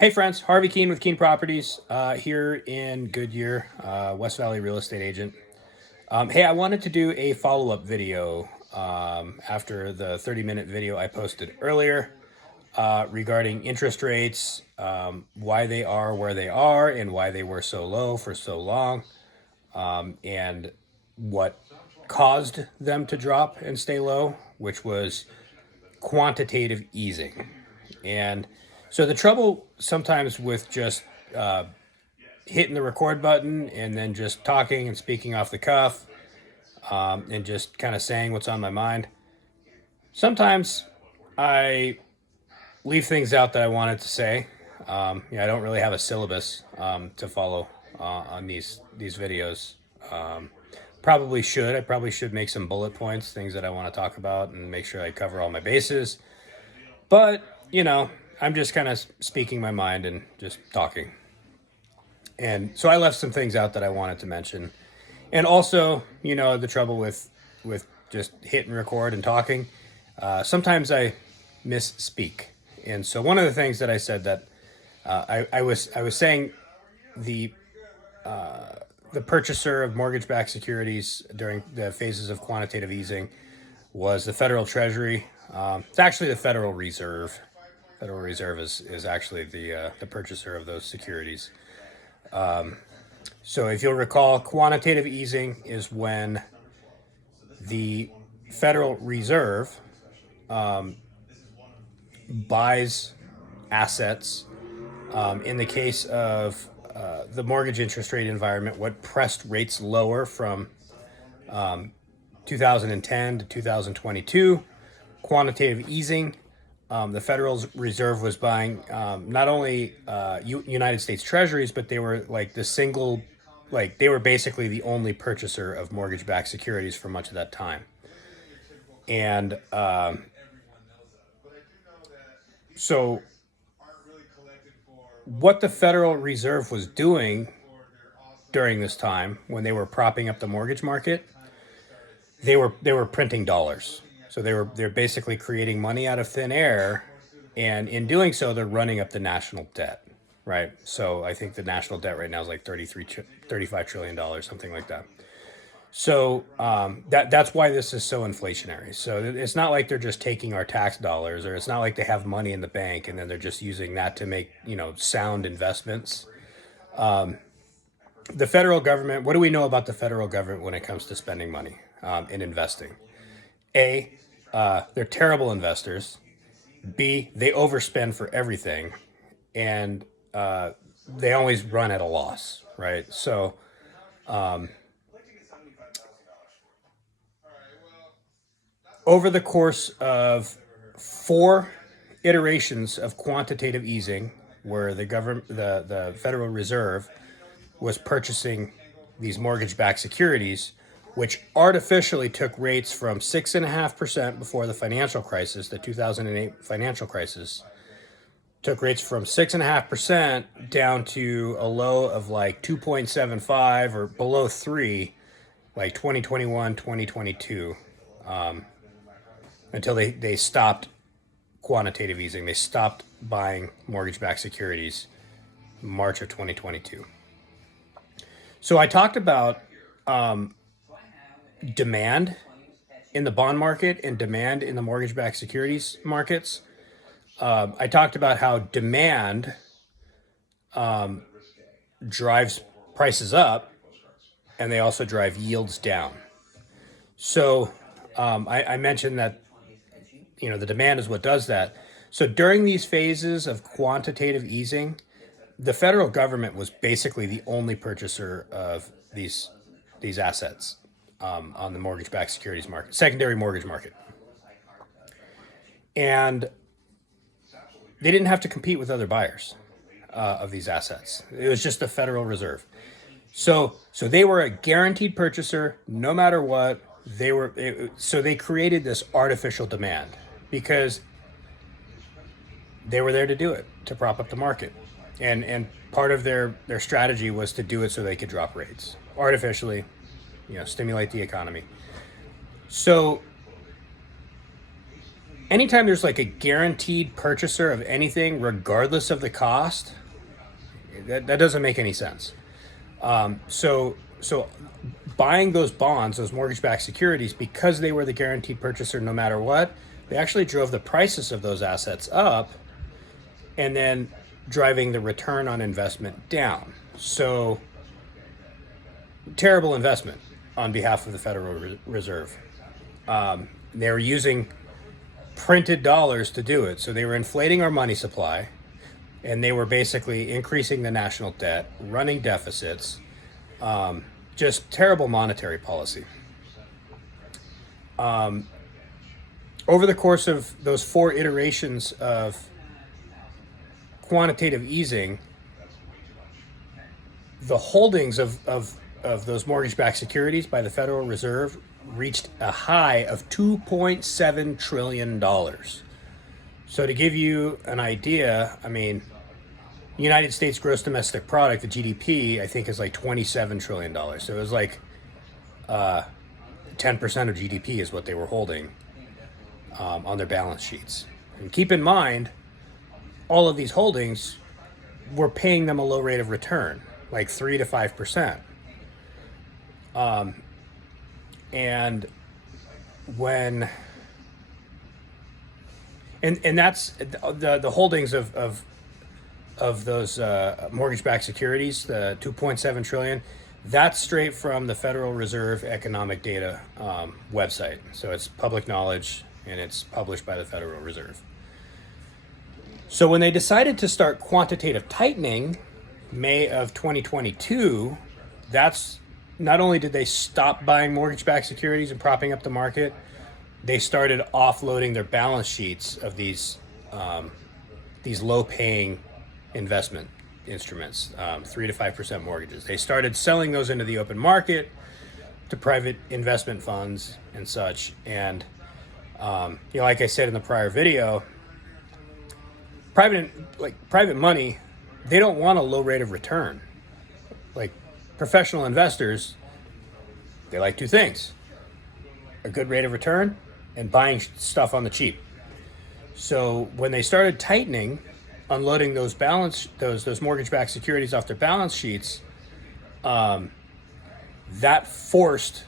Hey friends, Harvey Keene with Keene Properties here in Goodyear, West Valley real estate agent. Hey, I wanted to do a follow-up video after the 30-minute video I posted earlier regarding interest rates, why they are where they are and why they were so low for so long, and what caused them to drop and stay low, which was quantitative easing. And so the trouble sometimes with just hitting the record button and then just talking and speaking off the cuff and just kind of saying what's on my mind, sometimes I leave things out that I wanted to say. I don't really have a syllabus to follow on these videos. I probably should make some bullet points, things that I want to talk about, and make sure I cover all my bases. But, I'm just kind of speaking my mind and just talking. And so I left some things out that I wanted to mention. And also, the trouble with just hitting record and talking, sometimes I misspeak. And so one of the things that I said that I was saying the purchaser of mortgage-backed securities during the phases of quantitative easing was the Federal Treasury. It's actually the Federal Reserve. Federal Reserve is actually the purchaser of those securities. So if you'll recall, quantitative easing is when the Federal Reserve buys assets. In the case of the mortgage interest rate environment, what pressed rates lower from 2010 to 2022, quantitative easing, the Federal Reserve was buying not only United States Treasuries, but they were they were basically the only purchaser of mortgage-backed securities for much of that time. And so what the Federal Reserve was doing during this time when they were propping up the mortgage market, they were printing dollars. So they're basically creating money out of thin air, and in doing so, they're running up the national debt, right? So I think the national debt right now is like $35 trillion, something like that. So that's why this is so inflationary. So it's not like they're just taking our tax dollars, or it's not like they have money in the bank and then they're just using that to make sound investments. The federal government. What do we know about the federal government when it comes to spending money and investing? A, they're terrible investors. B, they overspend for everything, and they always run at a loss, right? So over the course of 4 iterations of quantitative easing, where the Federal Reserve was purchasing these mortgage-backed securities, which artificially took rates from 6.5% before the financial crisis, the 2008 financial crisis, took rates from 6.5% down to a low of like 2.75 or below 3, like 2021, 2022, until they stopped quantitative easing. They stopped buying mortgage-backed securities March of 2022. So I talked about demand in the bond market and demand in the mortgage-backed securities markets. I talked about how demand drives prices up, and they also drive yields down. So I mentioned that the demand is what does that. So during these phases of quantitative easing, the federal government was basically the only purchaser of these assets on the mortgage-backed securities market, secondary mortgage market. And they didn't have to compete with other buyers of these assets. It was just the Federal Reserve. So they were a guaranteed purchaser no matter what. So they created this artificial demand because they were there to do it, to prop up the market. And part of their strategy was to do it so they could drop rates artificially, stimulate the economy. So anytime there's like a guaranteed purchaser of anything, regardless of the cost, that doesn't make any sense. So buying those bonds, those mortgage-backed securities, because they were the guaranteed purchaser no matter what, they actually drove the prices of those assets up, and then driving the return on investment down. So terrible investment on behalf of the Federal Reserve. They were using printed dollars to do it. So they were inflating our money supply, and they were basically increasing the national debt, running deficits, just terrible monetary policy. Over the course of those 4 iterations of quantitative easing, the holdings of those mortgage-backed securities by the Federal Reserve reached a high of $2.7 trillion. So to give you an idea, I mean, United States gross domestic product, the GDP, I think is like $27 trillion. So it was like 10% of GDP is what they were holding on their balance sheets. And keep in mind, all of these holdings were paying them a low rate of return, like 3 to 5%. And when and that's the holdings of those mortgage-backed securities, the 2.7 trillion. That's straight from the Federal Reserve Economic Data website. So it's public knowledge, and it's published by the Federal Reserve. So when they decided to start quantitative tightening, May of 2022, that's not only did they stop buying mortgage-backed securities and propping up the market, they started offloading their balance sheets of these low-paying investment instruments, 3 to 5% mortgages. They started selling those into the open market to private investment funds and such. And like I said in the prior video, private money, they don't want a low rate of return. Like professional investors, they like 2 things: a good rate of return and buying stuff on the cheap. So when they started tightening, unloading those mortgage-backed securities off their balance sheets, that forced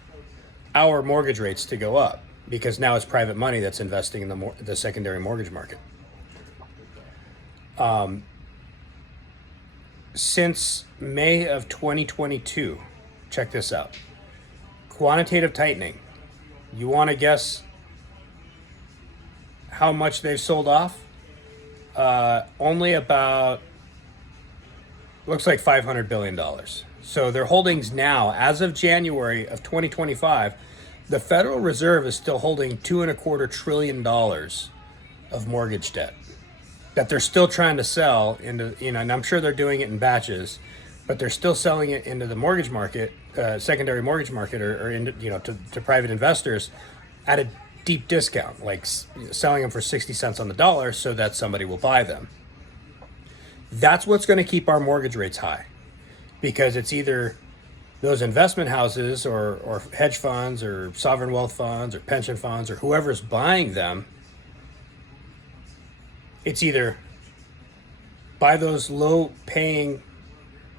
our mortgage rates to go up, because now it's private money that's investing in the secondary mortgage market. Since May of 2022, check this out. Quantitative tightening. You want to guess how much they've sold off? Only about, looks like $500 billion. So their holdings now, as of January of 2025, the Federal Reserve is still holding $2.25 trillion of mortgage debt that they're still trying to sell into, and I'm sure they're doing it in batches, but they're still selling it into the mortgage market, secondary mortgage market, or into, to private investors at a deep discount, like selling them for 60 cents on the dollar so that somebody will buy them. That's what's going to keep our mortgage rates high, because it's either those investment houses or hedge funds or sovereign wealth funds or pension funds or whoever's buying them. It's either buy those low-paying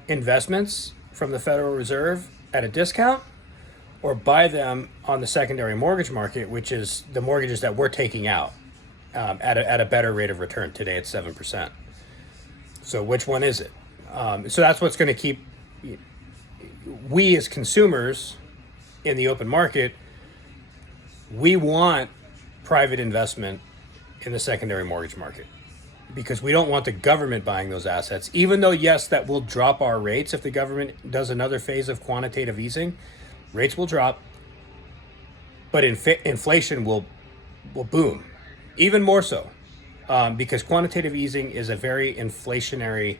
investments from the Federal Reserve at a discount, or buy them on the secondary mortgage market, which is the mortgages that we're taking out at a better rate of return. Today it's 7%. So which one is it? So that's what's going to keep we as consumers in the open market. We want private investment in the secondary mortgage market, because we don't want the government buying those assets, even though, yes, that will drop our rates. If the government does another phase of quantitative easing, rates will drop, but inflation will boom, even more so, because quantitative easing is a very inflationary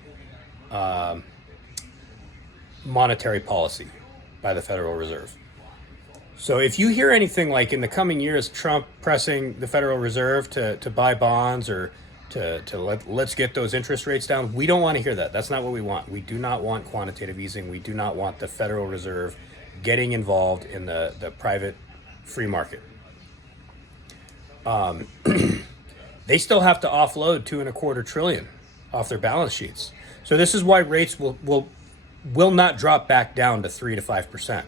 monetary policy by the Federal Reserve. So if you hear anything like in the coming years, Trump pressing the Federal Reserve to buy bonds or let's get those interest rates down, we don't want to hear that. That's not what we want. We do not want quantitative easing. We do not want the Federal Reserve getting involved in the private free market. they still have to offload 2.25 trillion off their balance sheets. So this is why rates will not drop back down to 3 to 5%.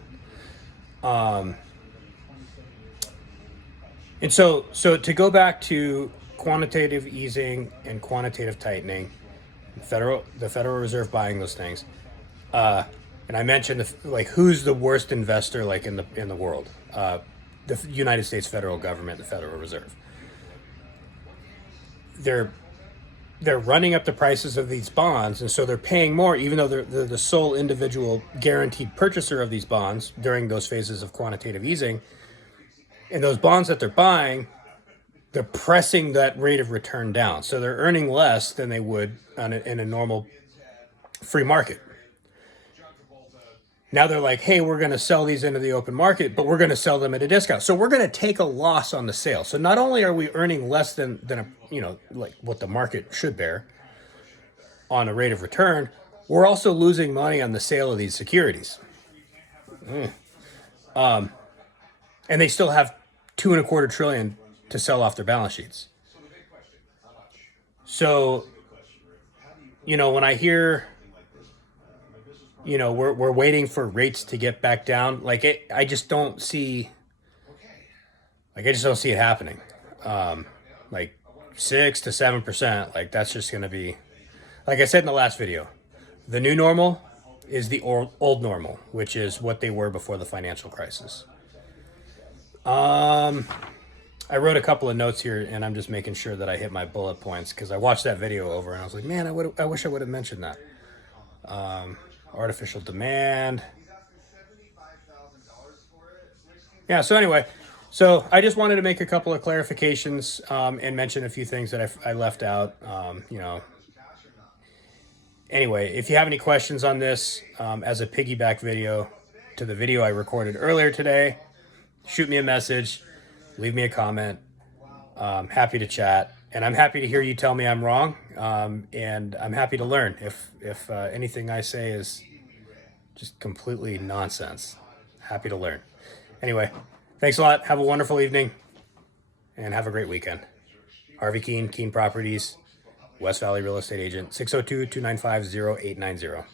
And so to go back to quantitative easing and quantitative tightening, the Federal Reserve buying those things, and I mentioned like who's the worst investor like in the world, the United States federal government, the Federal Reserve. They're running up the prices of these bonds, and so they're paying more, even though they're the sole individual guaranteed purchaser of these bonds during those phases of quantitative easing. And those bonds that they're buying, they're pressing that rate of return down. So they're earning less than they would in a normal free market. Now they're like, hey, we're going to sell these into the open market, but we're going to sell them at a discount. So we're going to take a loss on the sale. So not only are we earning less than like what the market should bear on a rate of return, we're also losing money on the sale of these securities. And they still have 2.25 trillion to sell off their balance sheets. So, when I hear, we're waiting for rates to get back down, I just don't see it happening. 6 to 7%, that's just going to be, like I said in the last video, the new normal is the old normal, which is what they were before the financial crisis. I wrote a couple of notes here, and I'm just making sure that I hit my bullet points because I watched that video over and I was like, man, I wish I would have mentioned that. Artificial demand. Yeah, so anyway, I just wanted to make a couple of clarifications and mention a few things that I left out. Anyway, if you have any questions on this as a piggyback video to the video I recorded earlier today, shoot me a message, leave me a comment. Happy to chat, and I'm happy to hear you tell me I'm wrong, and I'm happy to learn if anything I say is just completely nonsense. Happy to learn. Anyway, thanks a lot. Have a wonderful evening, and have a great weekend. Harvey Keene, Keene Properties, West Valley Real Estate Agent, 602-295-0890.